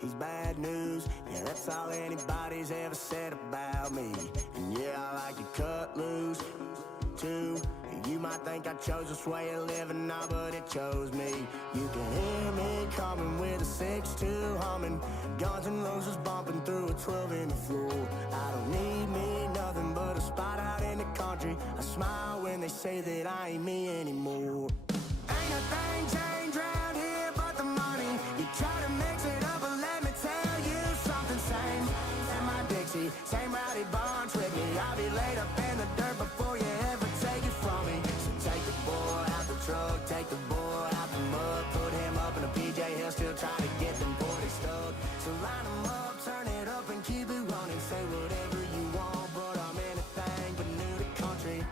he's bad news. Yeah, that's all anybody's ever said about me. And yeah, I like to cut loose, too. You might think I chose this way of living now, but it chose me. You can hear me coming with a 6-2 humming, Guns N' Roses bumping through a 12-inch floor. I don't need me nothing but a spot out in the country. I smile when they say that I ain't me anymore. Ain't a thing changed round here but the money. You try to mix it up, but let me tell you something. Same in my Dixie, same rowdy bunch with me. I'll be laid up in the dirt before you ever take it from me. So take the boy out the truck, take the boy out the mud, put him up in a PJ, he'll still try to get them 40 stuck. So line him up, turn it up and keep it running. Say whatever you want, but I'm anything but new to country.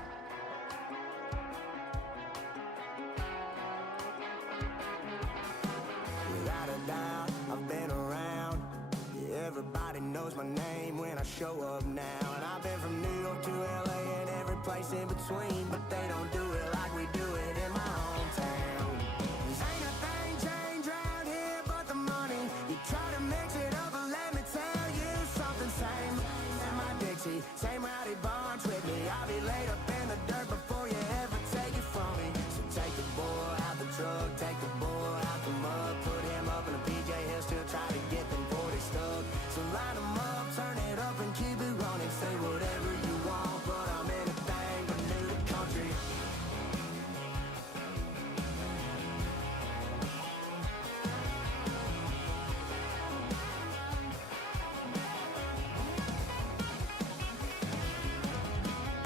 Without a doubt, I've been around. Yeah, everybody knows my name when I show up now. And I've been from New York to LA and every place in between, but they don't do it like we do it in my hometown. Ain't a thing changed round here but the money. You try to mix it up, but let me tell you something. Same in my Dixie, same rowdy bunch with me. I'll be laid up in the dirt before you ever take it from me. So take the boy out the truck, take the boy out the mud, put him up in a PJ, he'll still try to get them 40 stuck. So line him up, turn it up and keep it running. Say whatever you want, but I'm anything but new to country.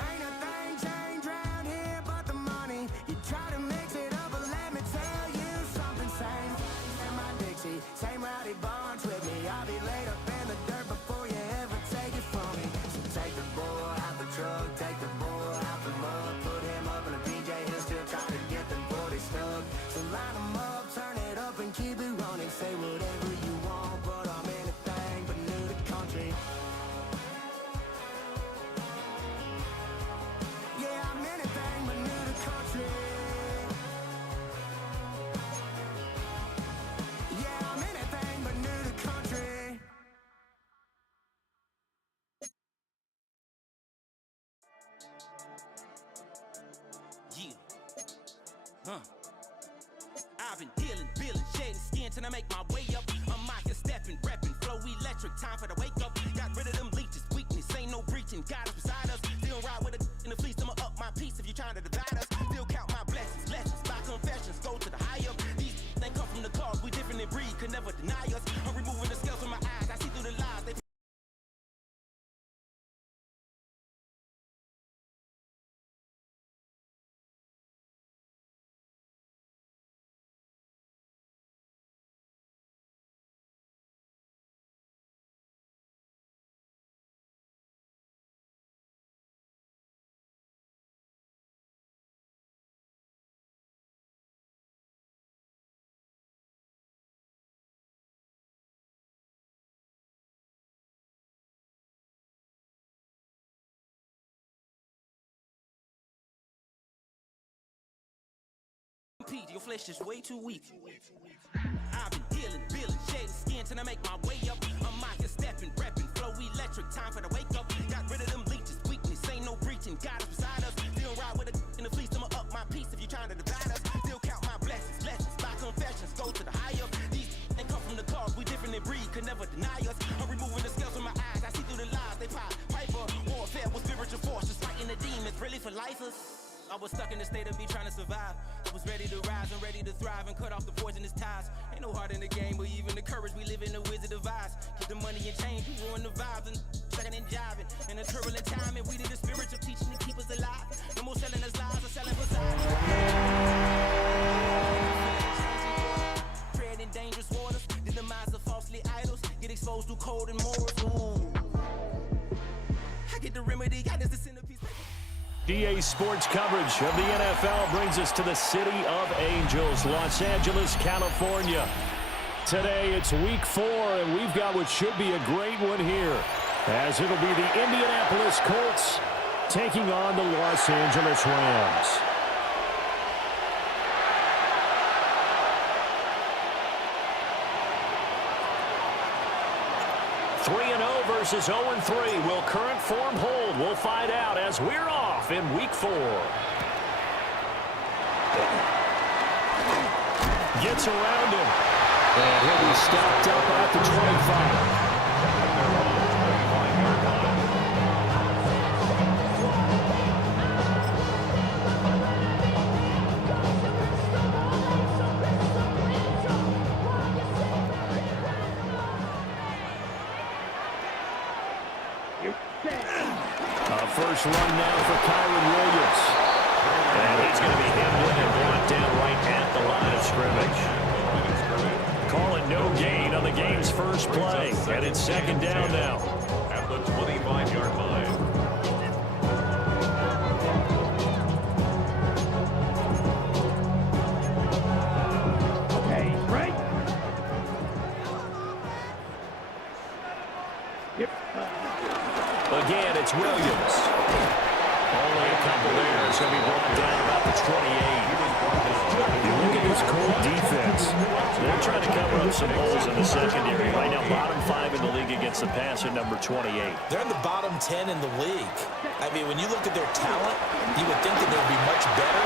Ain't a thing changed round here but the money. You try to mix it up, but let me tell you something. Same in my Dixie, same rowdy bunch with me. I'll be laid up in the dirt before you ever take it from me. So take the boy out the truck, take the boy out the mud, put him up in a PJ, he'll still try to get them 40 stuck. So line him up, turn it up and keep it running. Say whatever you want, but I'm anything but new to country. Yeah, I'm anything but new to country. Yeah, I'm anything but new to country. Yeah. I've been dealing, shedding skin till I make my way up. I'm out here stepping, repping, flow electric, time for the wake up. Got rid of them leeches, weakness, ain't no breaching, God is beside us. Still ride with a in the fleece, I'ma up my piece if you trying to divide us. Still count my blessings, by confessions, go to the high up. These they come from the cause, we different in breed, could never deny us. I'm removing the scales from my eyes, I see through the lies. They compete, your flesh is way too weak. I've been dealing, shedding skin till I make my way up. I'm out here stepping, repping, flow electric, time for the wake up. Got rid of them leeches, weakness, ain't no breaching, God is beside us. Still ride with a in the fleece, I'ma up my piece if you trying to divide us. Still count my blessings, by confessions, go to the high up. These they come from the cause, we different in breed, could never deny us. I'm removing the scales from my eyes, I see through the lies, they pop. Piper, warfare with spiritual forces, fighting the demons, really for lifers. I was stuck in the state of me trying to survive. I was ready to rise and ready to thrive and cut off the poisonous ties. Ain't no heart in the game, but even the courage we live in the wizard of Oz. Keep the money and change, we ruin the vibes and sucking and jiving. In a turbulent time, and we did the spiritual teaching to keep us alive. No more selling us lies or selling facades. Treading dangerous waters, the demise of falsely idols. Get exposed to cold and morals. Ooh. I get the remedy, God is the centerpiece. DA Sports coverage of the NFL brings us to the city of Angels, Los Angeles, California. Today it's week 4, and we've got what should be a great one here, as it'll be the Indianapolis Colts taking on the Los Angeles Rams. 3-0 versus 0-3. Will current form hold? We'll find out as we're off in Week 4. Gets around him. And he'll be stopped up at the 25. First run now for Kyron Williams. And he's going to be hemmed in and brought down right at the line of scrimmage. Call it no gain on the game's first play. And it's second down now. At the 25-yard line. Okay, right. Yep. Again, it's Williams. Only a couple there. It's going to be brought down about the 28. You look at this Colt defense. They're trying to cover up some holes in the secondary. Right now, bottom 5 in the league against the passer, number 28. They're in the bottom 10 in the league. I mean, when you look at their talent, you would think that they'd be much better.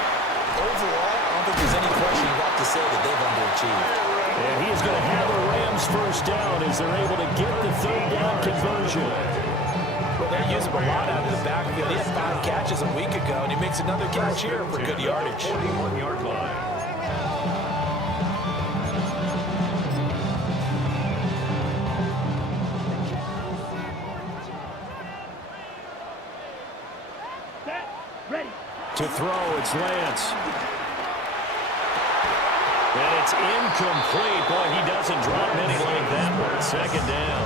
Overall, I don't think there's any question you have to say that they've underachieved. And he is going to have the Rams first down as they're able to get the third down conversion. Well, they use him a lot out of the backfield. He had 5 catches a week ago, and he makes another catch here for good yardage. 41-yard line. Set. Ready. To throw, it's Lance. And it's incomplete. Boy, he doesn't drop many like that one. Second down.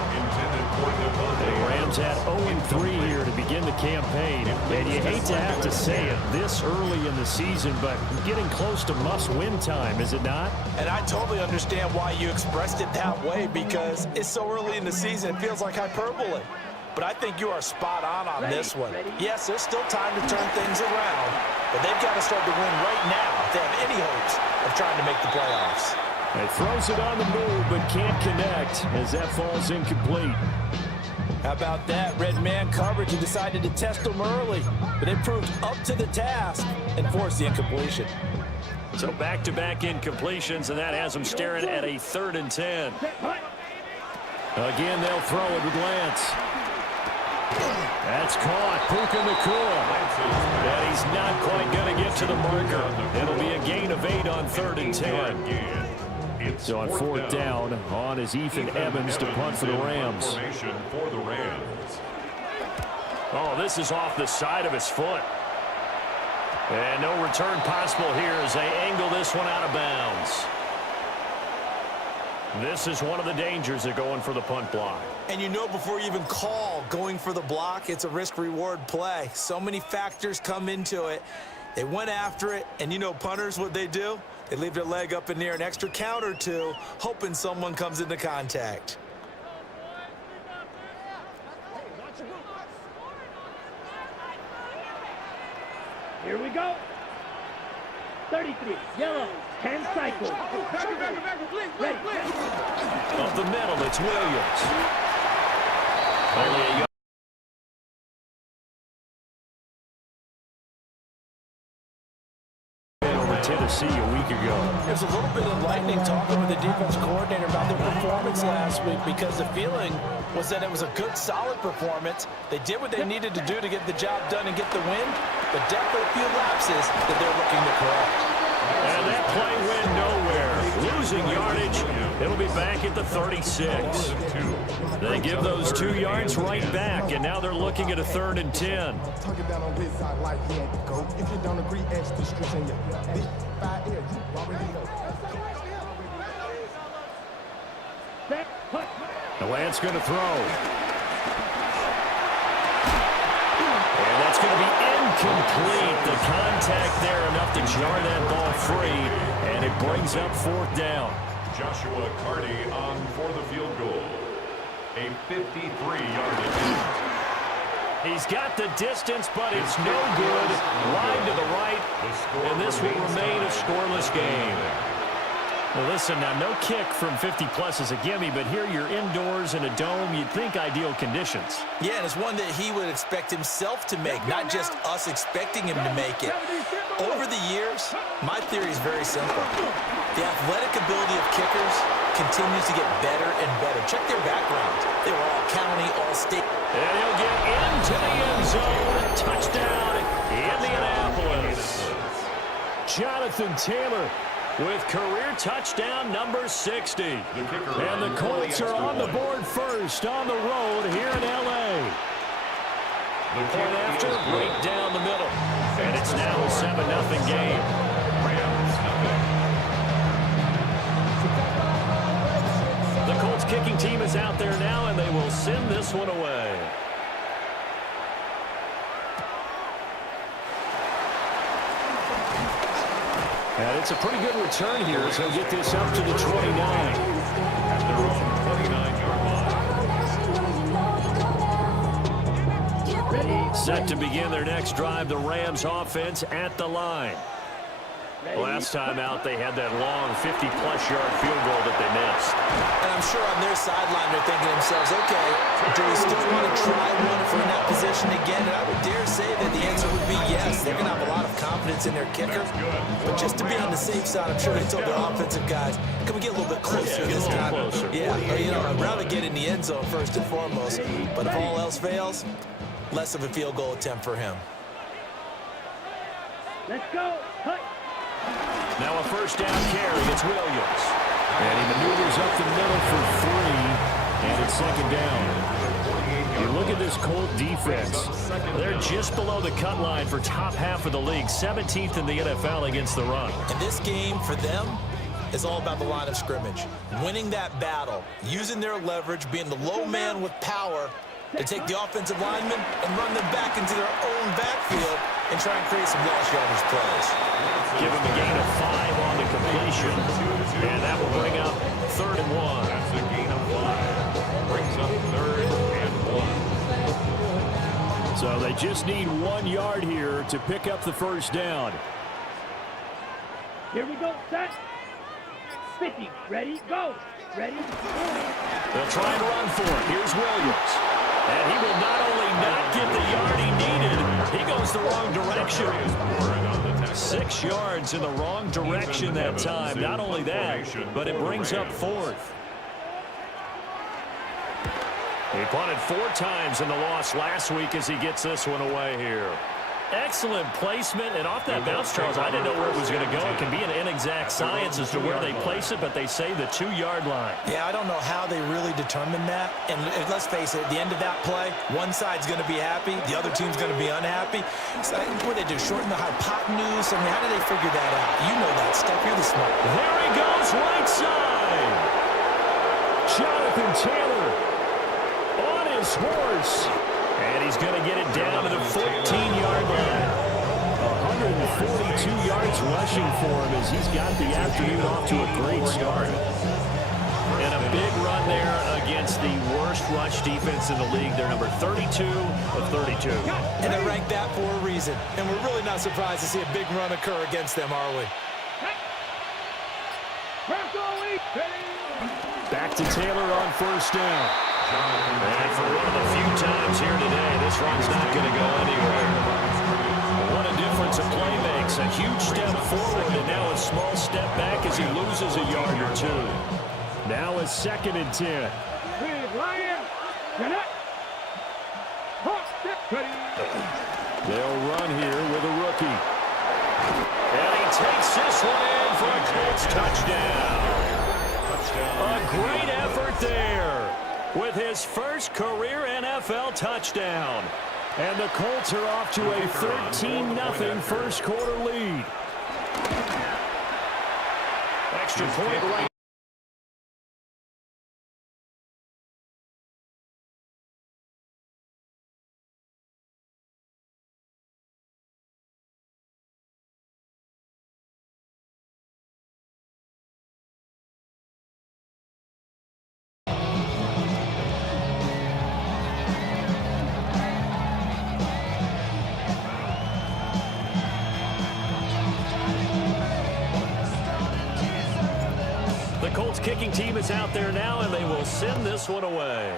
The Rams at 0-3 here to begin the campaign. And you hate to have to say it this early in the season, but getting close to must-win time, is it not? And I totally understand why you expressed it that way, because it's so early in the season, it feels like hyperbole. But I think you are spot on this one. Yes, there's still time to turn things around, but they've got to start to win right now if they have any hopes of trying to make the playoffs. He throws it on the move, but can't connect as that falls incomplete. How about that? Red man coverage and decided to test them early, but they proved up to the task and forced the incompletion. So back-to-back incompletions, and that has them staring at a 3rd and 10. Again, they'll throw it with Lance. That's caught. Puka Nacua. And he's not quite going to get to the marker. It'll be a gain of 8 on 3rd and 10. So on 4th down, on is Ethan Evans to punt for the Rams. Oh, this is off the side of his foot. And no return possible here as they angle this one out of bounds. This is one of the dangers of going for the punt block. And you know before you even call going for the block, it's a risk-reward play. So many factors come into it. They went after it, and you know punters, what they do? They leave their leg up in the air an extra count or two, hoping someone comes into contact. Here we go. 33. Yellow. 10 cycles. Ready. Up the middle, it's Williams. Only a Tennessee a week ago. It was a little bit enlightening talking with the defense coordinator about their performance last week, because the feeling was that it was a good, solid performance. They did what they needed to do to get the job done and get the win, but definitely a few lapses that they're looking to correct. And that play went nowhere. Losing yardage. It'll be back at the 36. They give those 2 yards right back, and now they're looking at a 3rd and 10. The Lance going to throw. And that's going to be incomplete. The contact there enough to jar that ball free, and it brings up 4th down. Joshua Carty on for the field goal. A 53-yard attempt. He's got the distance, but it's no good. Line to the right, and this will remain a scoreless game. Well, listen, now no kick from 50-plus is a gimme, but here you're indoors in a dome. You'd think ideal conditions. Yeah, and it's one that he would expect himself to make, not just us expecting him to make it. Over the years, my theory is very simple. The athletic ability of kickers continues to get better and better. Check their backgrounds. They were all county, all state. And he'll get into the end zone. Touchdown, Indianapolis. Jonathan Taylor with career touchdown number 60. And the Colts are on the board first on the road here in L.A. Point after, right down the middle. And it's now a 7-0 game. The Colts kicking team is out there now, and they will send this one away. And it's a pretty good return here as he'll get this up to the 29. At their own 29-yard line. Set to begin their next drive, the Rams offense at the line. Last time out, they had that long 50-plus yard field goal that they missed. And I'm sure on their sideline they're thinking to themselves, okay, do we still want to try one if we're in that position again? And I would dare say that the answer would be yes. They're going to have a lot of confidence in their kicker. But just to be on the safe side, I'm sure they told their offensive guys, can we get a little bit closer this time? Yeah, you know, I'd rather get in the end zone first and foremost. But if all else fails, less of a field goal attempt for him. Let's go. Cut. Now a first down carry. It's Williams. And he maneuvers up the middle for 3. And it's second down. You look at this Colt defense. They're just below the cut line for top half of the league. 17th in the NFL against the run. And this game for them is all about the line of scrimmage. Winning that battle. Using their leverage. Being the low man with power to take the offensive linemen and run them back into their own backfield and try and create some lost yardage plays. Give him a gain of 5 on the completion. And that will bring up 3rd and 1. That's a gain of 5. Brings up 3rd and 1. So they just need 1 yard here to pick up the first down. Here we go. Set. 50. Ready. Go. Ready. They'll try and run for it. Here's Williams. And he will not only not get the yard he needed, he goes the wrong direction. 6 yards in the wrong direction that time. Not only that, but it brings up 4th. He punted 4 times in the loss last week as he gets this one away here. Excellent placement, and off that bounce, Charles, I didn't know where it was going to go. It can be an inexact science as to where they place it, but they say the 2-yard line. Yeah, I don't know how they really determined that. And let's face it, at the end of that play, one side's going to be happy, the other team's going to be unhappy. So what do they do, shorten the hypotenuse? I mean, how do they figure that out? You know that stuff. You're the smart. There he goes, right side. Jonathan Taylor on his horse. And he's going to get it down to the 14-yard line. 142 yards rushing for him as he's got the afternoon off to a great start. And a big run there against the worst rush defense in the league. They're number 32 of 32. And they're ranked that for a reason. And we're really not surprised to see a big run occur against them, are we? Back to Taylor on first down. And for one of the few times here today, this run's not going to go anywhere. What a difference a play makes. A huge step forward and now a small step back as he loses a yard or 2. Now a 2nd and 10. They'll run here with a rookie. And he takes this one in for a Colts touchdown. A great effort there with his first career NFL touchdown. And the Colts are off to a 13-0 first quarter lead. Extra point right. Colts kicking team is out there now, and they will send this one away.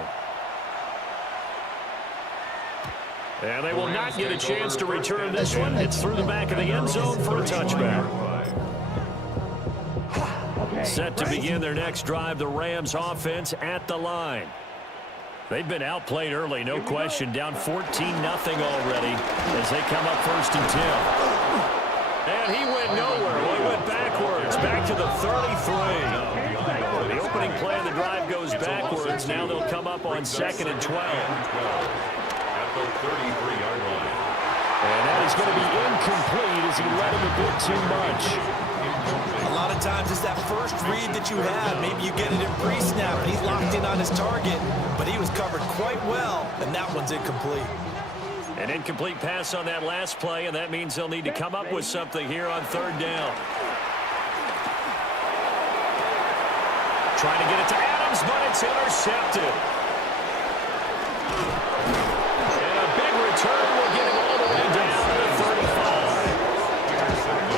And they will not get a chance to return this one. It's through the back of the end zone for a touchback. Set to begin their next drive, the Rams offense at the line. They've been outplayed early, no question. Down 14-0 already as they come up 1st and 10. And he went nowhere. Well, he went backwards, back to the 33. The opening play of the drive goes backwards. Now they'll come up on 2nd and 12. At the 33-yard line. And that is going to be incomplete as he led him a bit too much. A lot of times it's that first read that you have. Maybe you get it in pre-snap and he's locked in on his target, but he was covered quite well, and that one's incomplete. An incomplete pass on that last play, and that means they'll need to come up with something here on 3rd down. Trying to get it to Adams, but it's intercepted. And a big return will get him all the way down to the 35.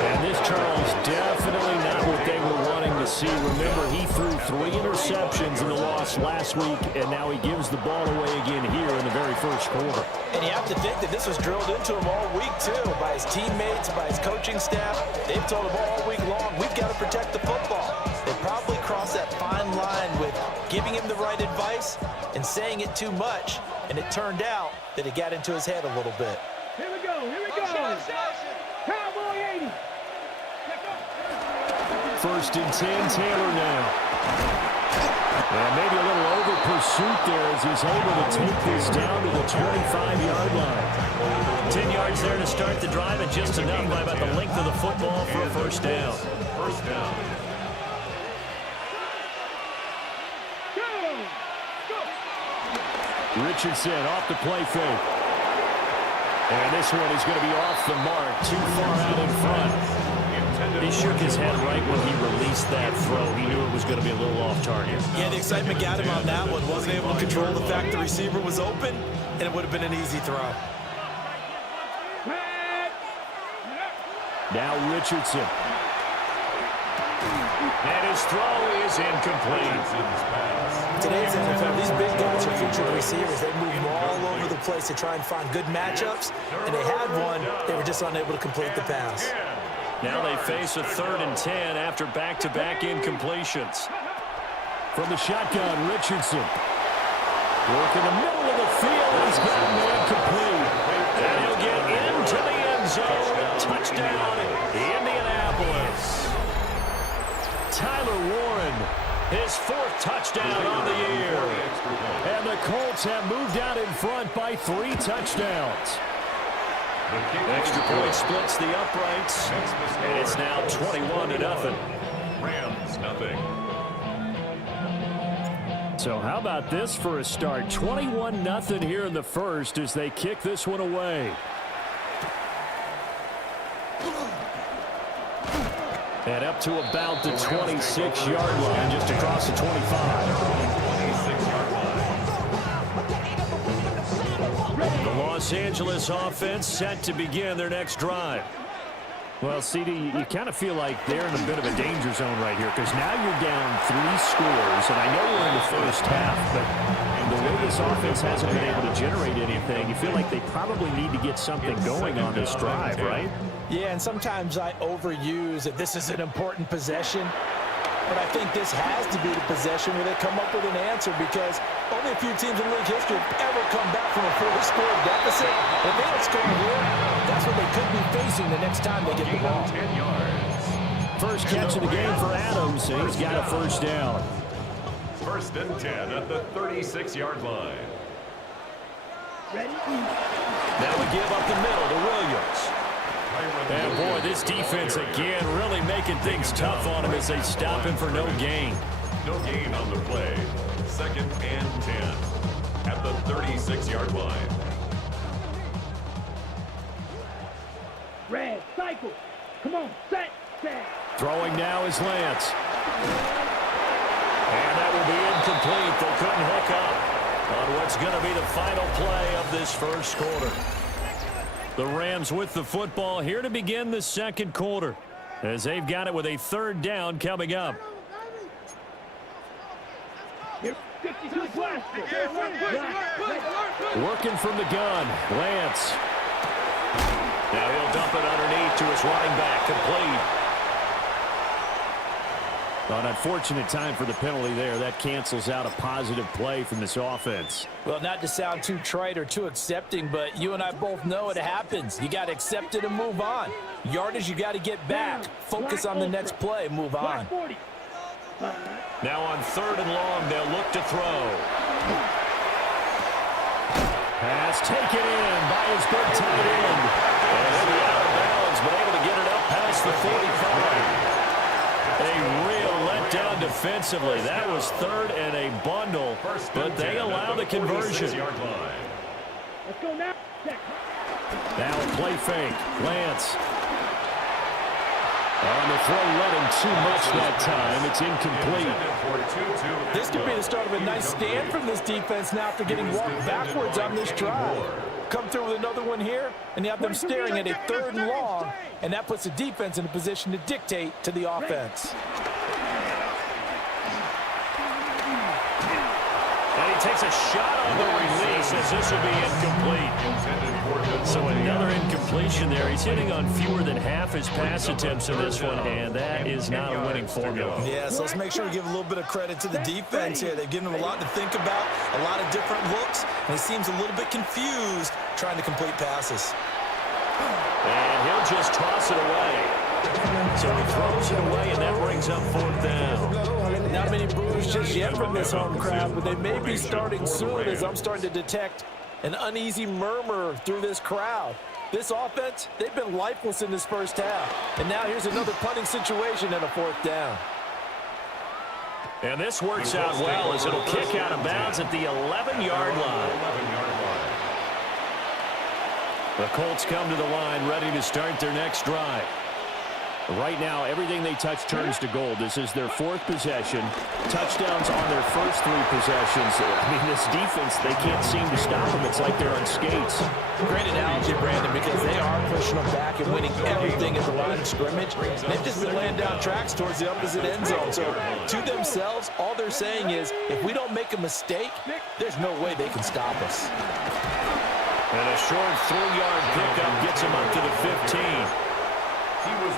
And this Charles definitely not what they were wanting to see. Remember, he threw 3 interceptions in the loss last week, and now he gives the ball away again here in the very first quarter. And you have to think that this was drilled into him all week, too, by his teammates, by his coaching staff. They've told him all week long, we've got to protect the football. They probably crossed that fine line with giving him the right advice and saying it too much, and it turned out that it got into his head a little bit. Here we go, here we go. Cowboy 80. 1st and 10, Taylor now. And maybe a little over pursuit there as he's able to take this down to the 25-yard line. 10 yards there to start the drive, and just enough by about the length of the football for a 1st down. First down. Richardson off the play fake. And this one is going to be off the mark, too far out in front. He shook his head right when he released that throw. He knew it was going to be a little off target. Yeah, the excitement got him on that one. Wasn't able to control the fact the receiver was open, and it would have been an easy throw. Now Richardson. And his throw is incomplete. Today's NFL, these big guys are featured receivers. They move all over the place to try and find good matchups, and they had one. They were just unable to complete the pass. Now they face a 3rd and 10 after back-to-back incompletions. From the shotgun, Richardson. Work in the middle of the field. He's got a man complete. And he'll get into the end zone. Touchdown, Indianapolis. Tyler Warren, his 4th touchdown on the year. And the Colts have moved out in front by 3 touchdowns. Extra point splits the uprights, and it's now 21-0. Rams, nothing. So how about this for a start? 21-0 here in the first as they kick this one away. And up to about the 26-yard line, just across the 25. The Los Angeles offense set to begin their next drive. Well, CD, you kind of feel like they're in a bit of a danger zone right here because now you're down 3 scores, and I know we're in the first half, but the way this offense hasn't been able to generate anything, you feel like they probably need to get something going on this drive, right? Yeah, and sometimes I overuse that this is an important possession, but I think this has to be the possession where they come up with an answer because only a few teams in league history have ever come back from a 4-score deficit. If they don't score here, that's what they could be facing the next time they get the ball. 10 yards. First catch of the game for Adams, and he's got a 1st down. 1st and 10 at the 36-yard line. Now we give up the middle to Williams. And boy, this defense again really making things tough on him as they stop him for no gain. No gain on the play. 2nd and 10 at the 36-yard line. Red, cycle. Come on, set. Throwing now is Lance. And that will be incomplete. They couldn't hook up on what's going to be the final play of this first quarter. The Rams with the football here to begin the second quarter as they've got it with a 3rd down coming up. Working from the gun, Lance. Now he'll dump it underneath to his running back, complete. An unfortunate time for the penalty there. That cancels out a positive play from this offense. Well, not to sound too trite or too accepting, but you and I both know it happens. You got to accept it and move on. Yardage, you got to get back. Focus on the next play, move on. Now on 3rd and long, they'll look to throw. Pass taken in by his big tight end. And he'll be out of bounds, but able to get it up past the 45. A real letdown defensively. That was 3rd and a bundle, but they allow the conversion. Let's go now. Now a play fake. Lance. On the throw, let him too much that time. It's incomplete. This could be the start of a nice stand from this defense now after getting walked backwards on this drive. Come through with another one here, and you have them staring at a 3rd and long, and that puts the defense in a position to dictate to the offense. And he takes a shot on the release as this will be incomplete. So another incompletion there. He's hitting on fewer than half his pass attempts in this one, and that is not a winning formula. Yeah, so let's make sure we give a little bit of credit to the defense here. They've given him a lot to think about, a lot of different looks, and he seems a little bit confused trying to complete passes. And he'll just toss it away. So he throws it away, and that brings up 4th down. Not many boos just yet from this home crowd, but they may be starting soon as I'm starting to detect an uneasy murmur through this crowd. This offense, they've been lifeless in this first half. And now here's another punting situation and a 4th down. And this works out well as it'll kick out of bounds at the 11-yard line. The Colts come to the line ready to start their next drive. Right now, everything they touch turns to gold. This is their 4th possession. Touchdowns on their first 3 possessions. I mean, this defense, they can't seem to stop them. It's like they're on skates. Great analogy, Brandon, because they are pushing them back and winning everything at the line of scrimmage. They've just been laying down tracks towards the opposite end zone. So, to themselves, all they're saying is, if we don't make a mistake, there's no way they can stop us. And a short 3-yard pickup gets him up to the 15.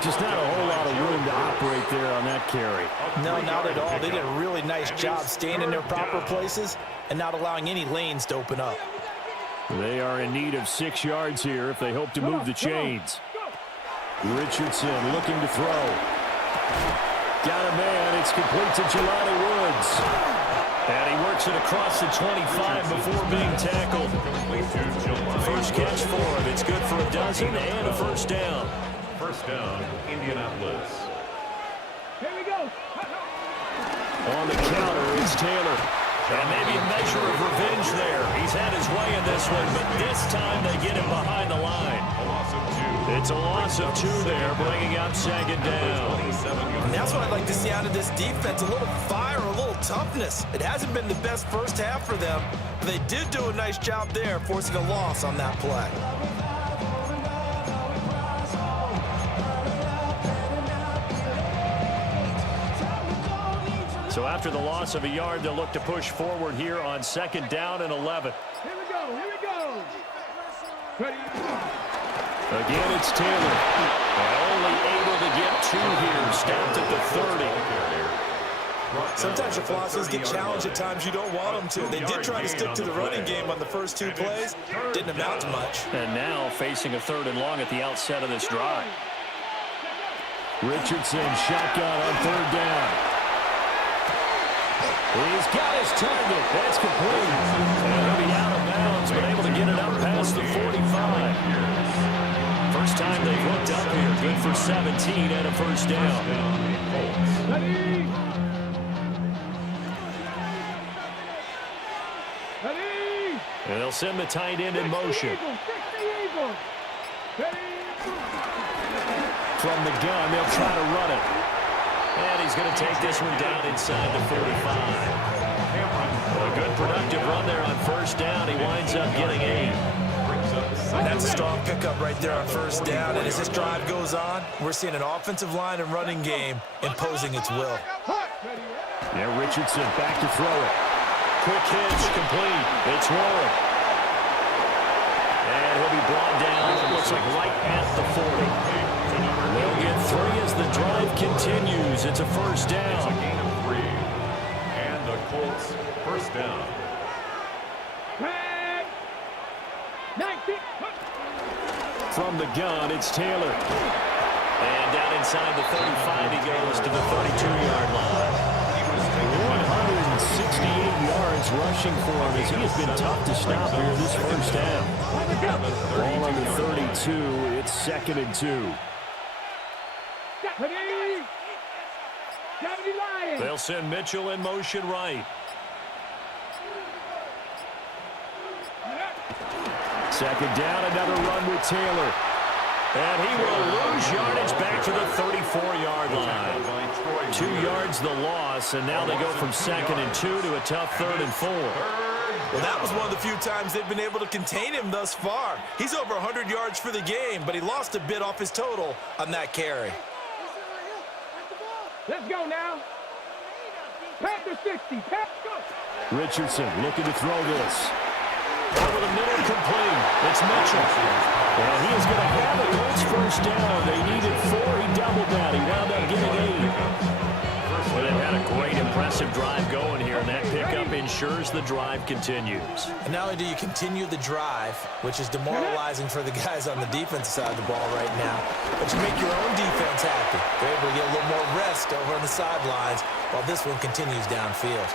Just not a whole lot of room to operate there on that carry. No, not at all. They did a really nice job staying in their proper places and not allowing any lanes to open up. They are in need of 6 yards here if they hope to move the chains. Richardson looking to throw. Got a man. It's complete to Jelani Woods. And he works it across the 25 before being tackled. First catch for him. It's good for a dozen and a 1st down. 1st down, Indianapolis. Here we go. On the counter, it's Taylor. And maybe a measure of revenge there. He's had his way in this one, but this time they get him behind the line. It's a loss of 2 there, bringing up 2nd down. And that's what I'd like to see out of this defense, a little fire, a little toughness. It hasn't been the best first half for them, but they did do a nice job there, forcing a loss on that play. So after the loss of a yard, they'll look to push forward here on 2nd down and 11. Here we go. Here we go. Ready. Again, it's Taylor. Only able to get 2 here. Stopped at the 30. Sometimes your philosophies get challenged at times you don't want them to. They did try to stick to the running game on the first 2 plays. Didn't amount to much. And now facing a 3rd and long at the outset of this drive. Richardson shotgun on 3rd down. He's got his target. That's complete. And he'll be out of bounds, but able to get it up past the 45. First time they've looked up here. Good for 17 and a 1st down. Ready. Ready. And they'll send the tight end in motion. From the gun, they'll try to run it. And he's going to take this one down inside the 45. A good productive run there on 1st down. He winds up getting 8. That's a strong pickup right there on 1st down. And as this drive goes on, we're seeing an offensive line and running game imposing its will. Yeah, Richardson back to throw it. quick hitch, complete. It's Warren. And he'll be brought down, it looks like right at the 40. They'll get 3 as the drive continues. It's a first down. It's a gain of 3. And the Colts first down. From the gun, it's Taylor. And down inside the 35, he goes to the 32-yard line. 168 yards rushing for him as he has been tough to stop here this first half. Ball on the 32, it's 2nd and 2. They'll send Mitchell in motion right. Second down, another run with Taylor. And he will lose yardage back to the 34-yard line. 2 yards the loss, and now they go from 2nd and 2 to a tough 3rd and 4. Well, that was one of the few times they've been able to contain him thus far. He's over 100 yards for the game, but he lost a bit off his total on that carry. Let's go now. Panther 60. Go. Richardson looking to throw this. Over the middle, complete. It's Mitchell. And he is going to have the Colts first down. They needed 4. He doubled that. He wound up getting 8. Well, they've had a great, impressive drive going here, and that pickup ensures the drive continues. And not only do you continue the drive, which is demoralizing for the guys on the defensive side of the ball right now, but you make your own defense happy. They're able to get a little more rest over on the sidelines while this one continues downfield.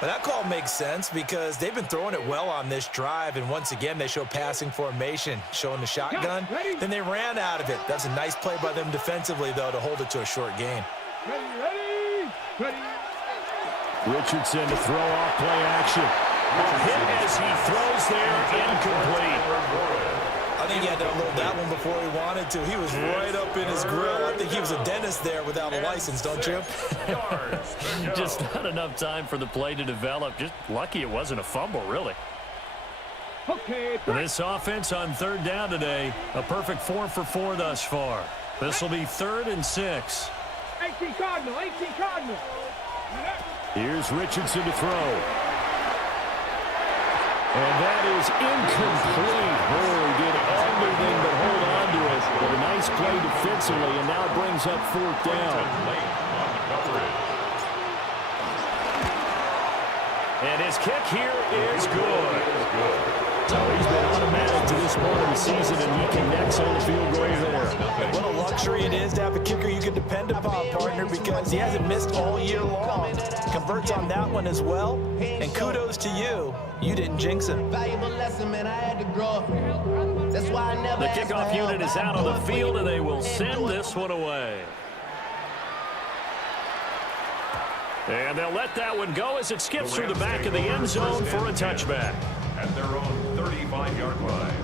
But that call makes sense because they've been throwing it well on this drive, and once again they show passing formation, showing the shotgun. Then they ran out of it. That's a nice play by them defensively, though, to hold it to a short gain. Ready. Richardson to throw off play action. Hit as he throws there, incomplete. I think he had to unload that one before he wanted to. He was right up in his grill. I think he was a dentist there without a license, don't you? Just not enough time for the play to develop. Just lucky it wasn't a fumble, really. Okay. This offense on 3rd down today, a perfect 4 for 4 thus far. This will be 3rd and 6. 18 Cardinal. Here's Richardson to throw. And that is incomplete. Oh, he did everything but hold on to it. But a nice play defensively, and now brings up 4th down. And his kick here is good. So he's been automatic to this point of the season, and he connects on the field goal there. What a luxury it is to have a kicker you can depend upon, partner, because he hasn't missed all year long. Converts on that one as well, and kudos to you. You didn't jinx him. The kickoff unit is out on the field, and they will send this one away. And they'll let that one go as it skips through the back of the end zone for a touchback. At their own 35-yard line.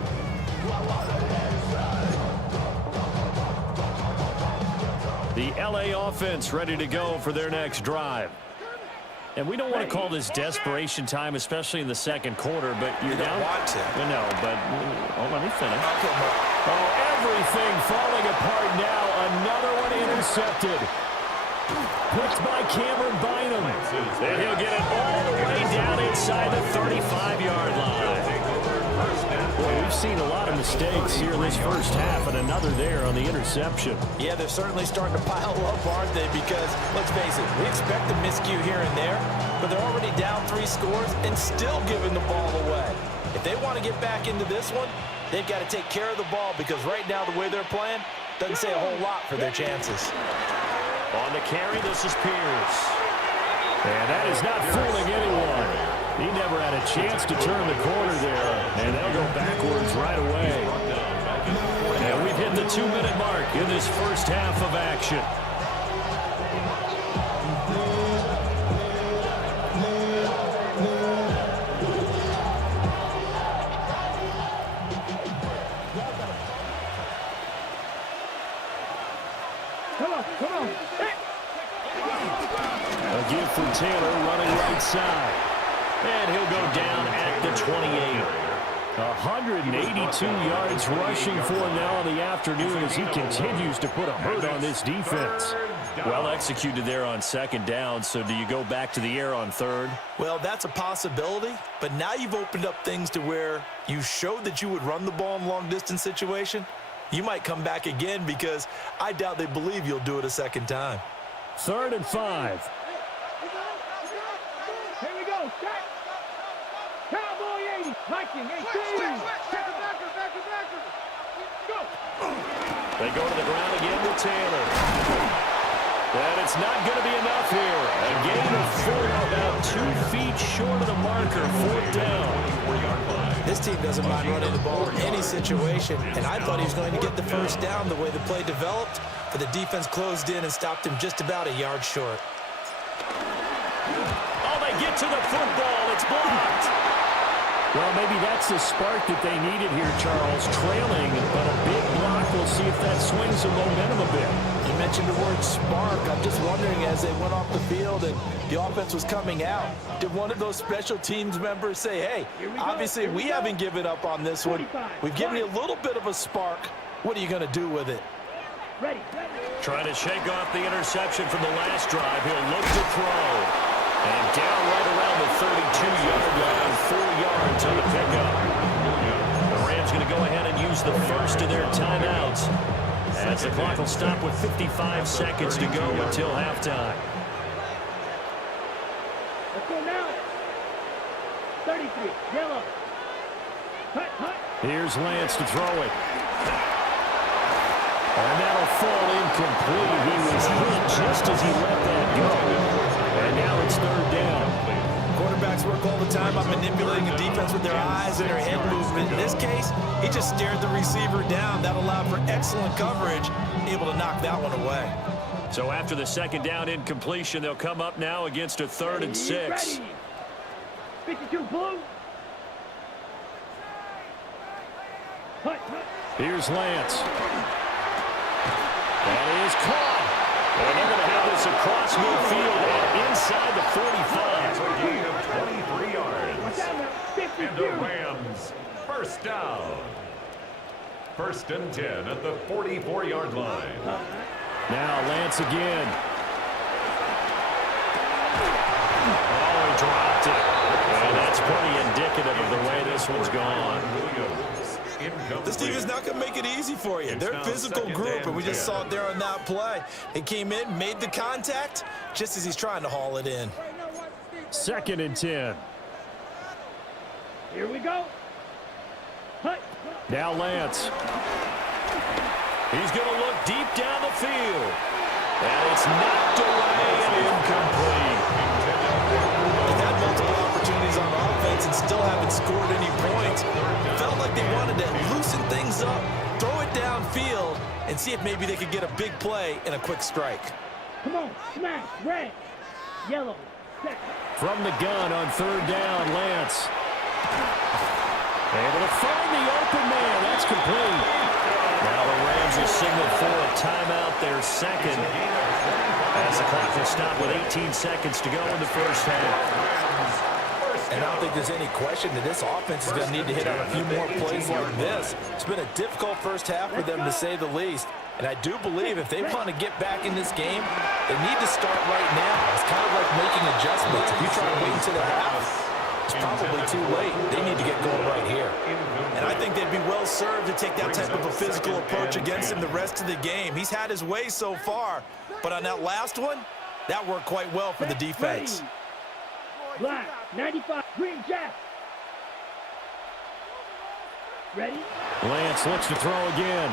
The LA offense ready to go for their next drive. And we don't want to call this desperation time, especially in the 2nd quarter, but you're down. You don't want to. No, but let me finish. Oh, everything falling apart now. Another one intercepted. Picked by Cameron Bynum. And he'll get it all the way down inside the 35-yard line. Well, we've seen a lot of mistakes here in this first half, and another there on the interception. Yeah, they're certainly starting to pile up, aren't they? Because, let's face it, we expect a miscue here and there, but they're already down 3 scores and still giving the ball away. If they want to get back into this one, they've got to take care of the ball, because right now the way they're playing doesn't say a whole lot for their chances. On the carry, this is Pierce. And that is not fooling anyone. He never had a chance to turn the corner there. And they'll go backwards right away. And we've hit the 2-minute mark in this first half of action. Come on. A give from Taylor running right side. And he'll go down at the 28. 182 yards rushing for him now in the afternoon as he continues to put a hurt on this defense. Well executed there on second down. So do you go back to the air on third? Well, that's a possibility, but now you've opened up things to where you showed that you would run the ball in long-distance situation. You might come back again because I doubt they believe you'll do it a second time. 3rd and 5. Here we go. Set. Cowboy 80. Viking 18. Go. They go to the ground again with Taylor. And it's not going to be enough here. A gain of 4, about 2 feet short of the marker. 4th down. This team doesn't mind running the ball in any situation, and I thought he was going to get the first down the way the play developed, but the defense closed in and stopped him just about a yard short. Oh, they get to the football. It's blocked. Well, maybe that's the spark that they needed here, Charles. Trailing, but a big block. We'll see if that swings the momentum a bit. You mentioned the word spark. I'm just wondering, as they went off the field and the offense was coming out, did one of those special teams members say, hey, obviously we haven't given up on this one. We've given you a little bit of a spark. What are you going to do with it? Ready. Trying to shake off the interception from the last drive. He'll look to throw. And down right around the 32-yard line, 4 yards on the pickup. The Rams going to go ahead and use the first of their timeouts, as the clock will stop with 55 seconds to go until halftime. Let's go now. 33. Yellow. Hut. Here's Lance to throw it. And that'll fall incomplete. He was hit just as he let that go. And now it's 3rd down. Quarterbacks work all the time on manipulating a defense with their eyes and their head movement. In this case, he just stared the receiver down. That allowed for excellent coverage, able to knock that one away. So after the 2nd down incompletion, they'll come up now against a 3rd and 6. 52 blue. Hut. Here's Lance. That is caught. And they're going to have this across midfield and inside the 45. A gain of 23 yards. Watch out now. 52. And the Rams, first down. 1st and 10 at the 44-yard line. Now Lance again. Oh, he dropped it. And that's pretty indicative of the way this one's gone. This team is not going to make it easy for you. They're a physical group, and we just saw it there on that play. They came in, made the contact, just as he's trying to haul it in. 2nd and 10. Here we go. Hut. Now Lance. He's going to look deep down the field. And it's knocked away and incomplete. They've had multiple opportunities on offense and still haven't scored any points. It felt like they wanted to loosen things up, throw it downfield, and see if maybe they could get a big play and a quick strike. Come on. Smash. Red. Yellow. Set. From the gun on 3rd down, Lance. Able to find the open man. That's complete. Now the Rams will signal for a timeout, their 2nd, as the clock will stop with 18 seconds to go in the 1st half. And I don't think there's any question that this offense is going to need to hit on a few more plays like this. It's been a difficult first half for them, to say the least. And I do believe if they want to get back in this game, they need to start right now. It's kind of like making adjustments. If you try to wait until the half, it's probably too late. They need to get going right here. And I think they'd be well served to take that type of a physical approach against him the rest of the game. He's had his way so far, but on that last one, that worked quite well for the defense. Black. 95. Green Jack. Ready? Lance looks to throw again.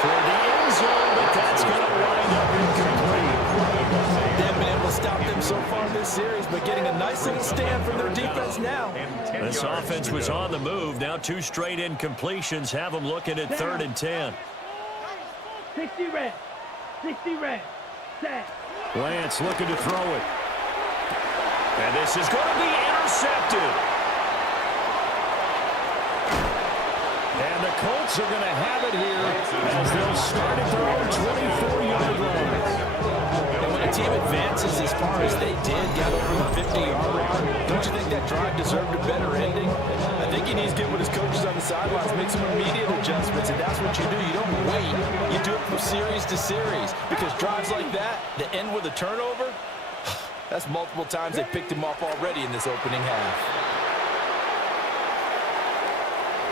Toward the end zone, but that's going to wind up incomplete. They haven't been able to stop them so far this series, but getting a nice little stand from their defense now. This offense was on the move. Now 2 straight incompletions have them looking at 3rd and 10. 60 red. 60 red. Set. Lance looking to throw it. And this is going to be intercepted. And the Colts are going to have it here as they'll start at their own 24-yard line. And when a team advances as far as they did, got over the 50-yard line, don't you think that drive deserved a better ending? I think he needs to get with his coaches on the sidelines, make some immediate adjustments, and that's what you do. You don't wait. You do it from series to series, because drives like that end with a turnover, that's multiple times they picked him off already in this opening half.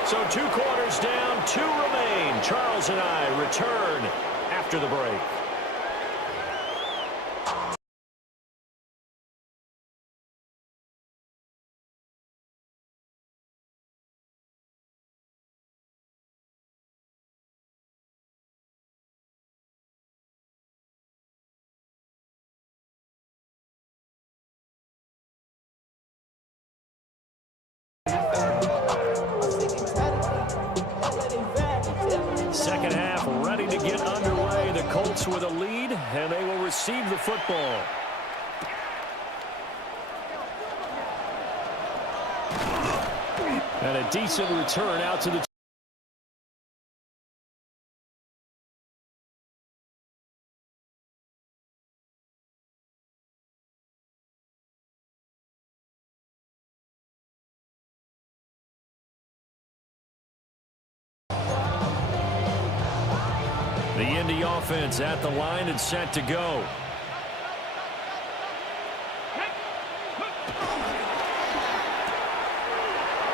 So 2 quarters down, 2 remain. Charles and I return after the break. Second half ready to get underway. The Colts with a lead, and they will receive the football. And a decent return out to the Indy offense at the line and set to go.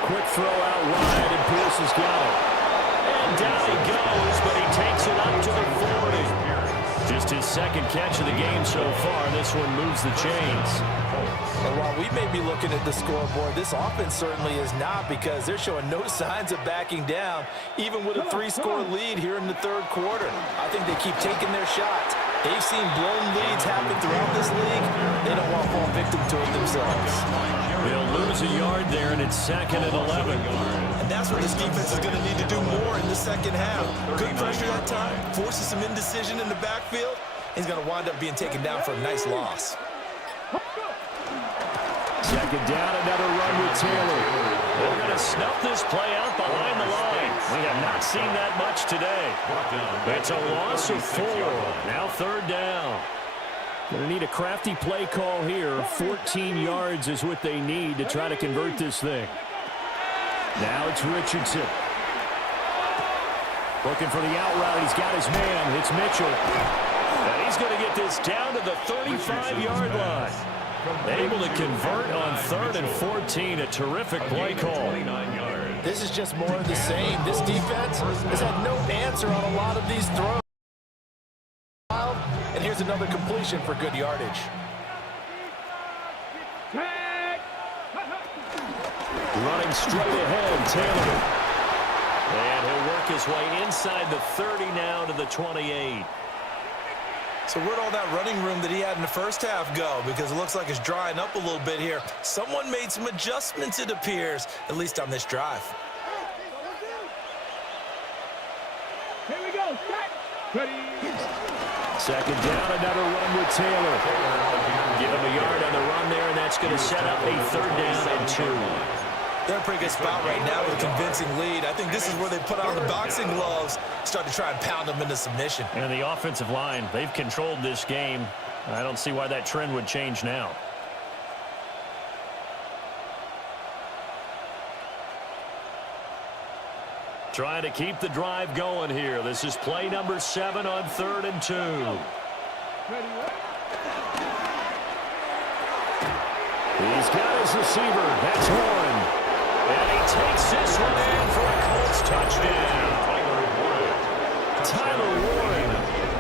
Quick throw out wide, and Pierce has got it. And down he goes, but he takes it up to the 40. Just his second catch of the game so far. This one moves the chains. And while we may be looking at the scoreboard, this offense certainly is not, because they're showing no signs of backing down, even with a 3-score lead here in the third quarter. I think they keep taking their shots. They've seen blown leads happen throughout this league. They don't want to fall victim to it themselves. They'll lose a yard there, and it's 2nd and 11. And that's where this defense is going to need to do more in the second half. Good pressure that time, forces some indecision in the backfield. He's going to wind up being taken down for a nice loss. Second down, another run with Taylor. They're going to snuff this play out behind the line. We have not seen that much today. It's a loss of 4. Now 3rd down. Going to need a crafty play call here. 14 yards is what they need to try to convert this thing. Now it's Richardson. Looking for the out route. He's got his man. It's Mitchell. And he's going to get this down to the 35-yard line. Able to convert on 3rd and 14. A terrific play call. This is just more of the same. This defense has had no answer on a lot of these throws. And here's another completion for good yardage. Running straight ahead, Taylor. And he'll work his way inside the 30 now to the 28. So where'd all that running room that he had in the first half go? Because it looks like it's drying up a little bit here. Someone made some adjustments, it appears, at least on this drive. Here we go. Ready. Second down, another run with Taylor. Give him a yard on the run there, and that's going to set up a 3rd down and 2. They're in a pretty good spot right now with a convincing lead. I think this is where they put on the boxing gloves, start to try and pound them into submission. And the offensive line, they've controlled this game. I don't see why that trend would change now. Trying to keep the drive going here. This is play number 7 on 3rd and 2. He's got his receiver. That's Warren. And he takes this one in for a Colts touchdown. Tyler Warren,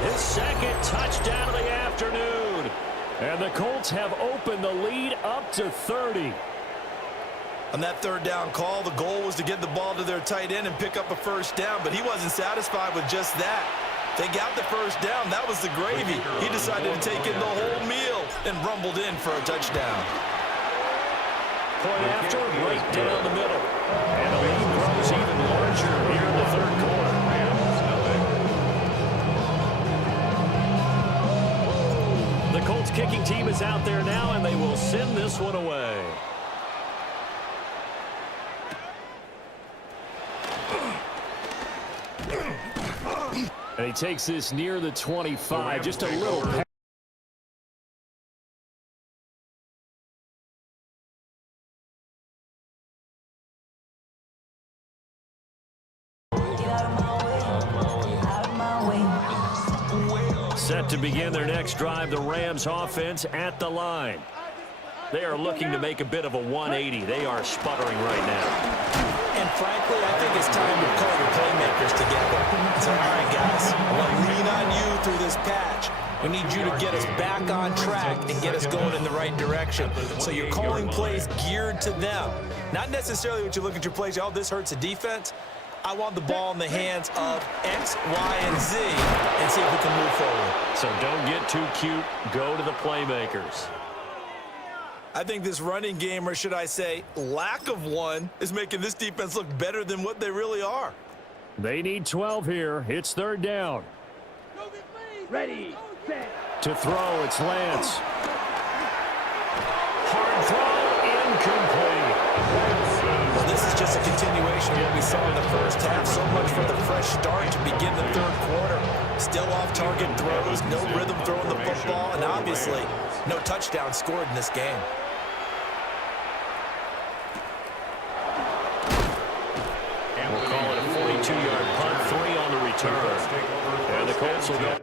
his 2nd touchdown of the afternoon. And the Colts have opened the lead up to 30. On that 3rd down call, the goal was to get the ball to their tight end and pick up a 1st down, but he wasn't satisfied with just that. They got the 1st down. That was the gravy. He decided to take in the whole meal and rumbled in for a touchdown. Point after, right down the middle. And the lead grows even larger here in the 3rd quarter. The Colts kicking team is out there now, and they will send this one away. And he takes this near the 25, just a little Set to begin their next drive, the Rams offense at the line. They are looking to make a bit of a 180. They are sputtering right now. And frankly, I think it's time to call your playmakers together. So, all right, guys, I want to lean on you through this patch. We need you to get us back on track and get us going in the right direction. So you're calling plays geared to them. Not necessarily what you look at your plays, oh, this hurts the defense. I want the ball in the hands of X, Y, and Z and see if we can move forward. So don't get too cute. Go to the playmakers. I think this running game, or should I say lack of one, is making this defense look better than what they really are. They need 12 here. It's third down. Ready, set. To throw, it's Lance. Hard throw, incomplete. Well, this is just a continuation of what we saw in the first half. So much for the fresh start to begin the third quarter. Still off-target throws, no rhythm throwing the football, and obviously no touchdown scored in this game. We'll call it a 42-yard punt, 3 on the return. And the Colts will get...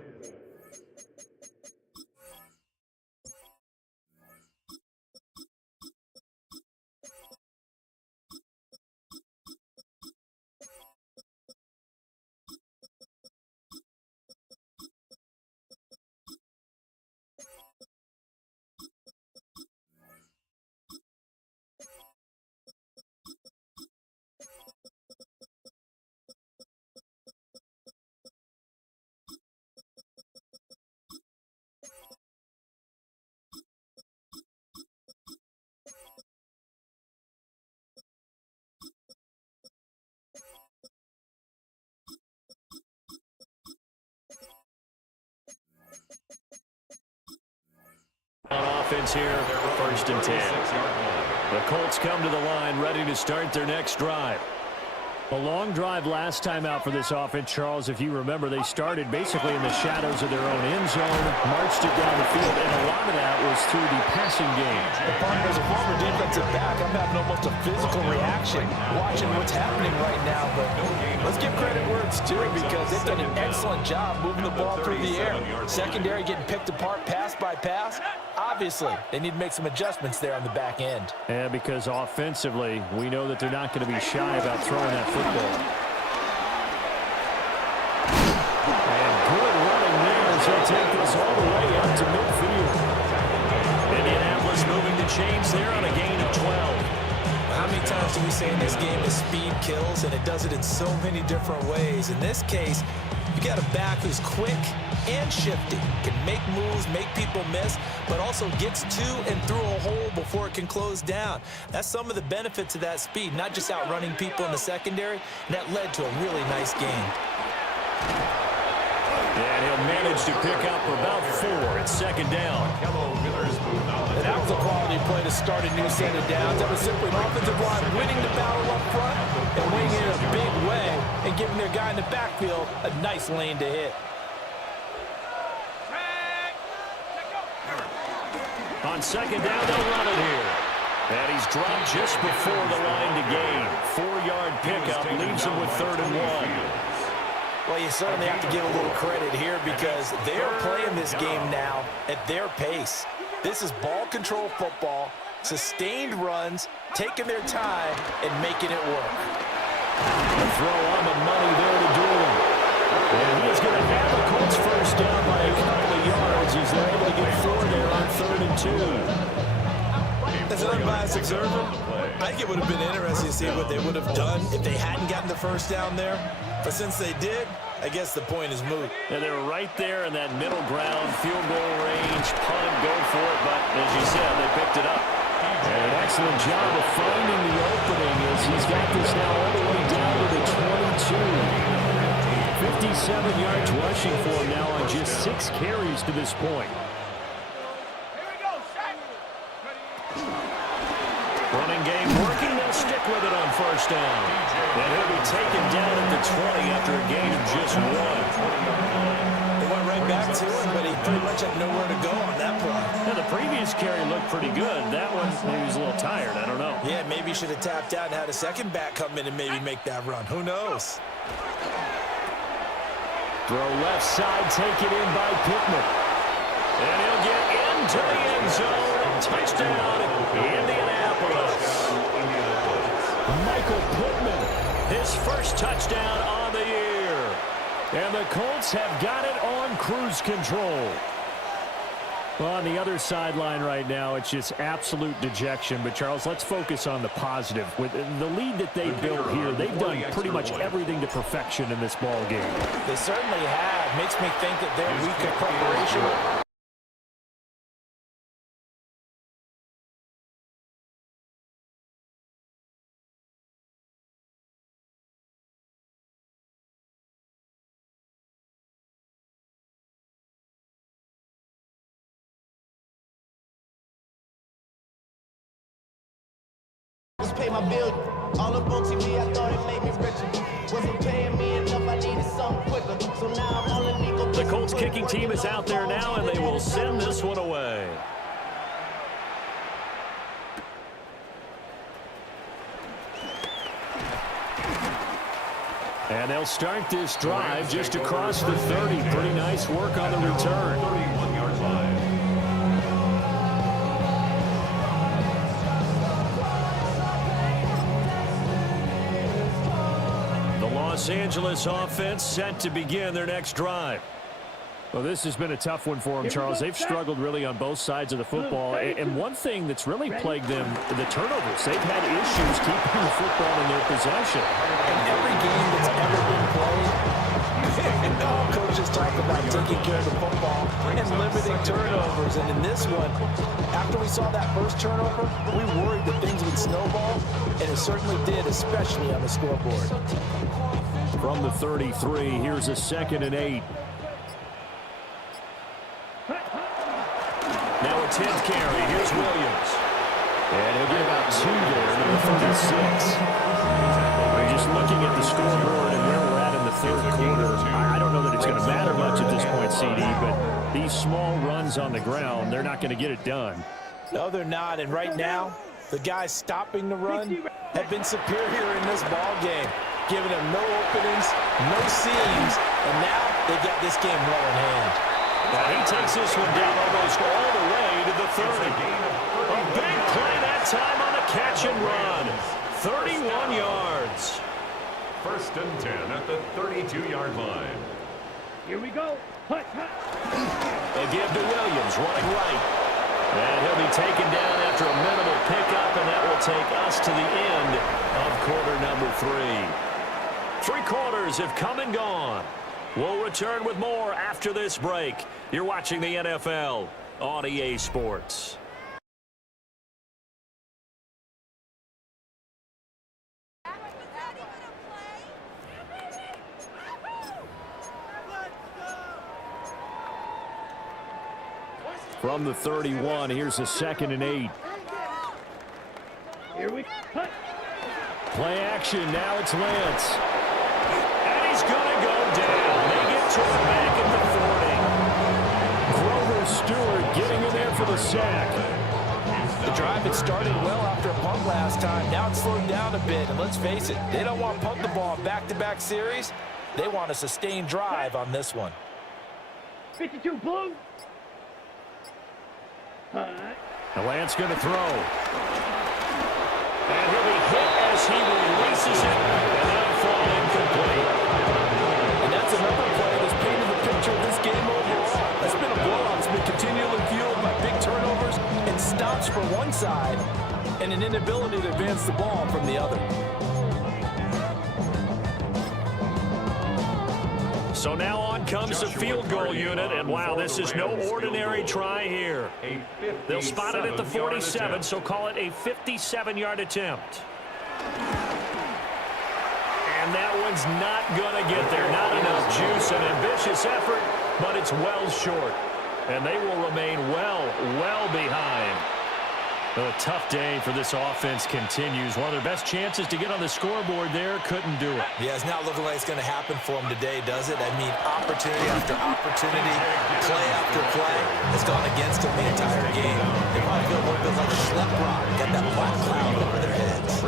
On offense here, first and 10. The Colts come to the line, ready to start their next drive. A long drive last time out for this offense, Charles. If you remember, they started basically in the shadows of their own end zone, marched it down the field, and a lot of that was through the passing game. As a former defensive back, I'm having almost a physical reaction watching what's happening right now. But let's give credit where it's due, because they've done an excellent job moving the ball through the air. Secondary getting picked apart pass by pass. Obviously, they need to make some adjustments there on the back end. Yeah, because offensively, we know that they're not going to be shy about throwing that football. And good running there as he'll take this all the way up to midfield. Indianapolis moving the chains there on a gain of 12. How many times do we say in this game that speed kills, and it does it in so many different ways? In this case, you got a back who's quick and shifty, can make moves, make people miss, but also gets to and through a hole before it can close down. That's some of the benefits of that speed, not just outrunning people in the secondary, and that led to a really nice game. And he'll manage to pick up about 4 at second down. And that was a quality play to start a new set of downs. That was simply an offensive line winning the battle up front and winning it in a big way and giving their guy in the backfield a nice lane to hit. On second down, they'll run it here. And he's dropped just before the line to gain. 4-yard pickup leaves him with 3rd and 1. Well, you certainly have to give a little credit here, because they're playing this game now at their pace. This is ball control football, sustained runs, taking their time, and making it work. A throw on the money there to Doolin. And he is going to have the Colts first down by a couple of yards. He's able to get 4 there on 3rd and 2. As an unbiased observer, I think it would have been interesting to see what they would have done if they hadn't gotten the first down there. But since they did, I guess the point is moot. And they were right there in that middle ground, field goal range, punt, go for it. But as you said, they picked it up. And an excellent job of finding the opening as he's got this now all the way down to the 22. 57 yards rushing for him now on just 6 carries to this point. Running game working. They'll stick with it on first down. And he'll be taken down at the 20 after a gain of just 1. They went right back to him, but he pretty much had nowhere to go on that play. Now, the previous carry looked pretty good. That one, he was a little tired. I don't know. Yeah, maybe he should have tapped out and had a second back come in and maybe make that run. Who knows? Throw left side, taken in by Pittman. And he'll get into the end zone. Touchdown, Indianapolis. Michael Pittman, his first touchdown on the year. And the Colts have got it on cruise control. Well, on the other sideline right now, it's just absolute dejection. But, Charles, let's focus on the positive. With the lead that they built here, they've done pretty much everything to perfection in this ball game. They certainly have. Makes me think that their week of preparation. Pay my bill, all up on TV, I thought it made me richer. Wasn't paying me enough, I needed something quicker. So now I'm all in Nico. The Colts kicking team is out there now, and they will send this one away. And they'll start this drive just across the 30. Pretty nice work on the return. 31-yard line. Los Angeles offense set to begin their next drive. Well, this has been a tough one for them, Charles. They've struggled really on both sides of the football. And one thing that's really plagued them, the turnovers. They've had issues keeping the football in their possession. In every game that's ever been played, all coaches talk about taking care of the football and limiting turnovers. And in this one, after we saw that first turnover, we worried that things would snowball, and it certainly did, especially on the scoreboard. From the 33, here's a 2nd and 8. Now a 10th carry. Here's Williams. And he'll get about 2 there to the 36. We're just looking at the scoreboard and where we're at in the third quarter. I don't know that it's going to matter much at this point, CD, but these small runs on the ground, they're not going to get it done. No, they're not. And right now, the guys stopping the run have been superior in this ball game, giving them no openings, no seams, and now they've got this game well in hand. Now he takes this one down almost all the way to the 30. A big play that time on the catch and run. 31 yards. 1st and 10 at the 32-yard line. Here we go. Hut, hut. They give to Williams, running right. And he'll be taken down after a minimal pickup, and that will take us to the end of quarter number 3. 3 quarters have come and gone. We'll return with more after this break. You're watching the NFL on EA Sports. From the 31, here's a 2nd and 8. Here we go. Play action, now it's Lance. And he's going to go down. They get to him back at the 40. Grover Stewart getting in there for the sack. The drive had started well after a punt last time. Now it's slowed down a bit, and let's face it, they don't want to punt the ball in back-to-back series. They want a sustained drive on this one. 52 blue. The Lance going to throw. And he'll be hit as he releases it. And that'll fall incomplete. And that's another play that's painted the picture of this game overall. That's been a blowout. It's been continually fueled by big turnovers and stops from one side and an inability to advance the ball from the other. So now on comes the field goal unit, and wow, this is no ordinary try here. They'll spot it at the 47, so call it a 57-yard attempt. And that one's not going to get there. Not enough juice, an ambitious effort, but it's well short. And they will remain well behind. A tough day for this offense continues. One of their best chances to get on the scoreboard there, couldn't do it. Yeah, it's not looking like it's going to happen for them today, does it? I mean, opportunity after opportunity, play after play has gone against them the entire game. They probably feel a little bit like a schlep rock. Got that black cloud over their heads.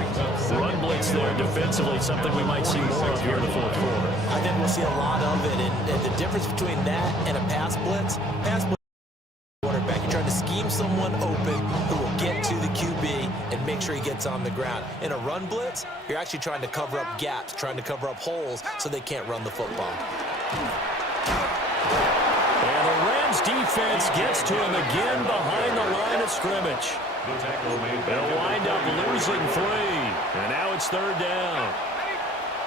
Run blitz there defensively, something we might see more of here in the fourth quarter. I think we'll see a lot of it, and the difference between that and a pass blitz quarterback, you're trying to scheme someone open who will get to the QB and make sure he gets on the ground. In a run blitz, you're actually trying to cover up gaps, trying to cover up holes so they can't run the football. And the Rams defense gets to him again behind the line of scrimmage. They'll wind up losing 3, and now it's 3rd down.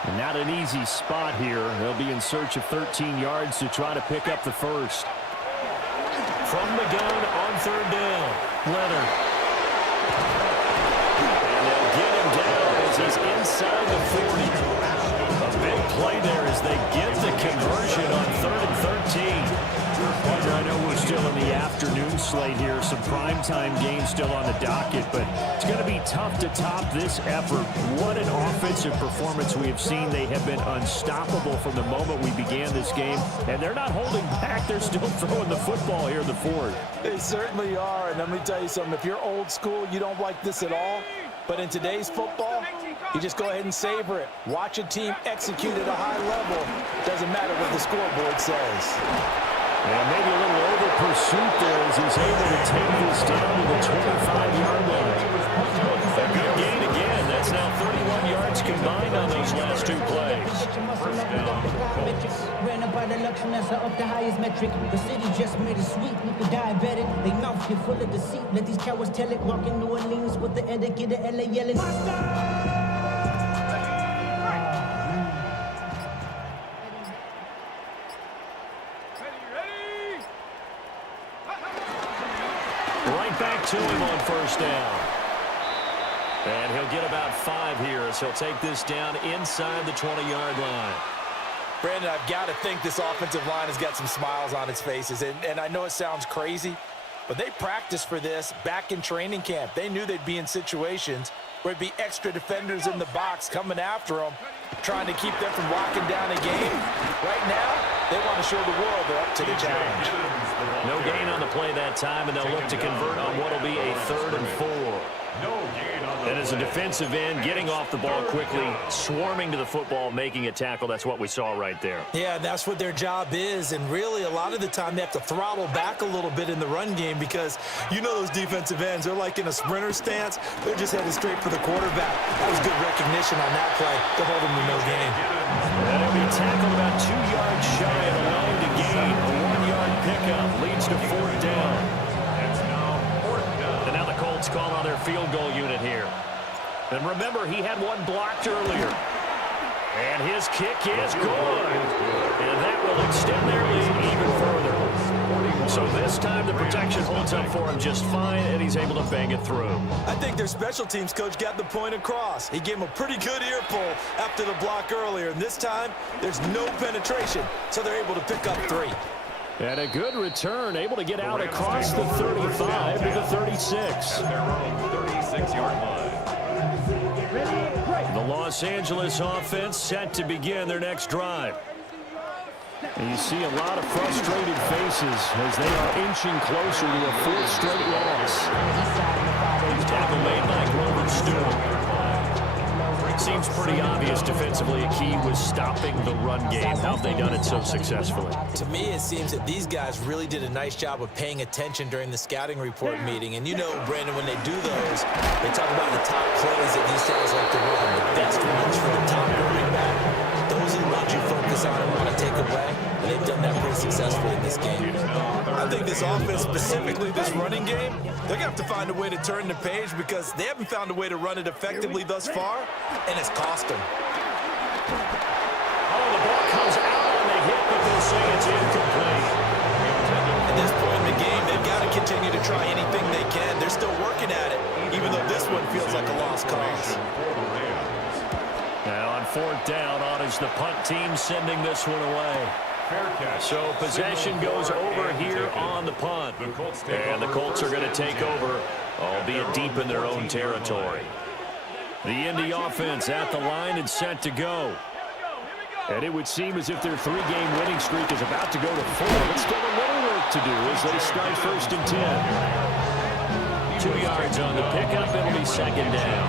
And not an easy spot here. They'll be in search of 13 yards to try to pick up the first. From the gun on 3rd down, Leonard. And they'll get him down as he's inside the 40. A big play there as they get the conversion on 3rd and 13. I know we're still in the afternoon slate here, some primetime games still on the docket, but it's going to be tough to top this effort. What an offensive performance we have seen. They have been unstoppable from the moment we began this game, and they're not holding back. They're still throwing the football here in the 4th. They certainly are, and let me tell you something. If you're old school, you don't like this at all, but in today's football, you just go ahead and savor it. Watch a team execute at a high level. Doesn't matter what the scoreboard says. And maybe a little over-pursuit there as he's able to take this down to the 25-yard line. A good gain again. That's now 31 yards combined on those last 2 plays. Ran up by the luxury, that's up the highest metric. The city just made it sweet, look at diabetic. They mouth get full of deceit. Let these cowards tell it. Walk in New Orleans with the etiquette of LA yelling. Back to him on 1st down. And he'll get about 5 here as he'll take this down inside the 20-yard line. Brandon, I've got to think this offensive line has got some smiles on its faces. And I know it sounds crazy, but they practiced for this back in training camp. They knew they'd be in situations where it'd be extra defenders in the box coming after them, trying to keep them from locking down a game. Right now, they want to show the world they're up to the challenge. No gain on the play that time, and they'll look to convert on what will be a 3rd and 4. And as a defensive end, getting off the ball quickly, swarming to the football, making a tackle, that's what we saw right there. Yeah, that's what their job is, and really a lot of the time they have to throttle back a little bit in the run game because you know those defensive ends, they're like in a sprinter stance. They're just headed straight for the quarterback. That was good recognition on that play to hold them to no gain. And he'll be tackled about 2 yards shy of the line to gain. A 1-yard pickup leads to 4th down. And now the Colts call on their field goal unit here. And remember, he had one blocked earlier. And his kick is good. And that will extend their lead even further. So this time the protection holds up for him just fine, and he's able to bang it through. I think their special teams coach got the point across. He gave him a pretty good earful after the block earlier. And this time, there's no penetration, so they're able to pick up 3. And a good return, able to get out across the 35 to the 36. At their own 36-yard line. The Los Angeles offense set to begin their next drive. And you see a lot of frustrated faces as they are inching closer to a 4th straight loss. Tackle made by Grover Stewart. Seems pretty obvious defensively a key was stopping the run game. How have they done it so successfully? To me, it seems that these guys really did a nice job of paying attention during the scouting report meeting. And you know, Brandon, when they do those, they talk about the top plays that these guys like to run, the best ones for the top running back. Those are the ones you focus on and want to take away. And they've done that pretty successfully in this game. I think this offense, specifically this running game, they're going to have to find a way to turn the page because they haven't found a way to run it effectively thus far, and it's cost them. Oh, the ball comes out on the hit, but they'll say it's incomplete. At this point in the game, they've got to continue to try anything they can. They're still working at it, even though this one feels like a lost cause. Now on 4th down, on is the punt team sending this one away. So possession goes over here on the punt. And the Colts are going to take over, albeit deep in their own territory. The Indy offense at the line and set to go. And it would seem as if their 3-game winning streak is about to go to 4. But still a little work to do as they start 1st and 10. 2 yards on the pickup. It'll be 2nd down.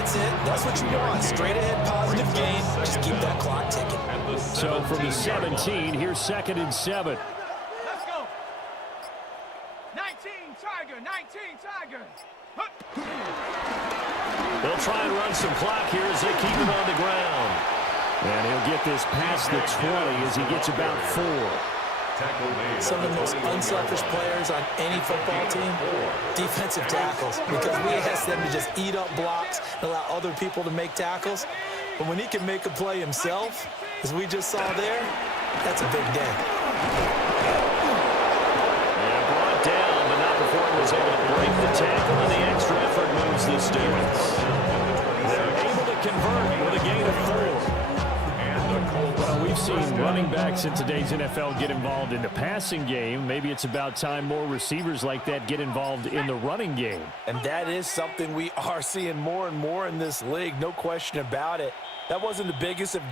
That's it. That's what you want. Straight ahead, positive gain. Just keep that clock ticking. So from the 17, here's 2nd and 7. Let's go. 19 Tiger, 19 Tiger. They'll try and run some clock here as they keep it on the ground. And he'll get this past the 20 as he gets about 4. Some of the most unselfish players on any football team, defensive tackles, because we ask them to just eat up blocks and allow other people to make tackles. But when he can make a play himself, as we just saw there, that's a big day. Yeah, brought down, but not before he was able to break the tackle, and the extra effort moves this distance. They're able to convert with a gain of 4. Well, we've seen running backs in today's NFL get involved in the passing game. Maybe it's about time more receivers like that get involved in the running game. And that is something we are seeing more and more in this league, no question about it. That wasn't the biggest of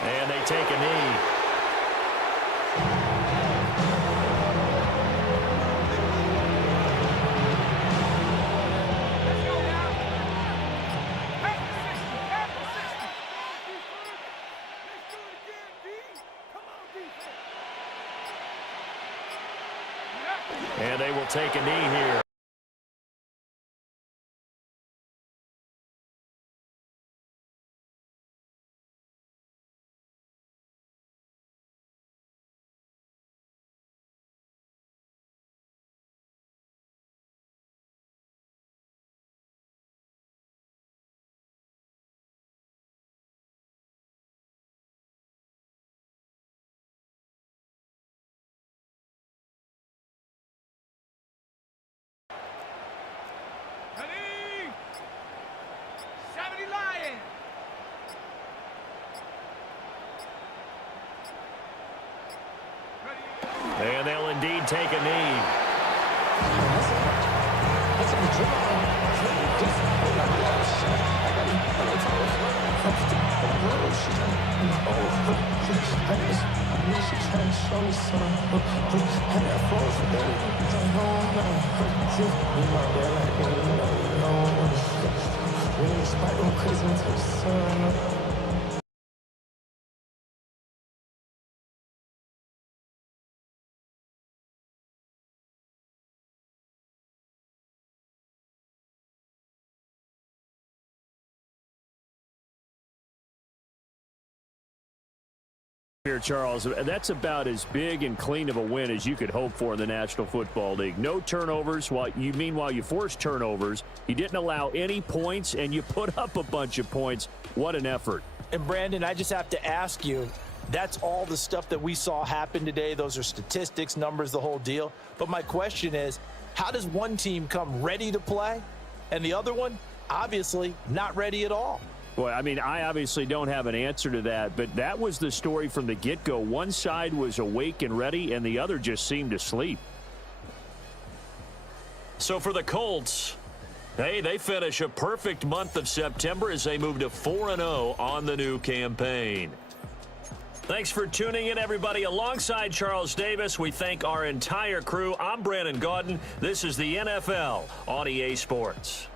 And they take a knee. And they will take a knee here. And they'll indeed take a knee. Here, Charles, that's about as big and clean of a win as you could hope for in the National Football League. No turnovers. While you forced turnovers, you didn't allow any points, and you put up a bunch of points. What an effort. And, Brandon, I just have to ask you, that's all the stuff that we saw happen today. Those are statistics, numbers, the whole deal. But my question is, how does one team come ready to play, and the other one, obviously, not ready at all? Well, I mean, I obviously don't have an answer to that, but that was the story from the get-go. One side was awake and ready, and the other just seemed to sleep. So for the Colts, hey, they finish a perfect month of September as they move to 4-0 on the new campaign. Thanks for tuning in, everybody. Alongside Charles Davis, we thank our entire crew. I'm Brandon Gaudin. This is the NFL on EA Sports.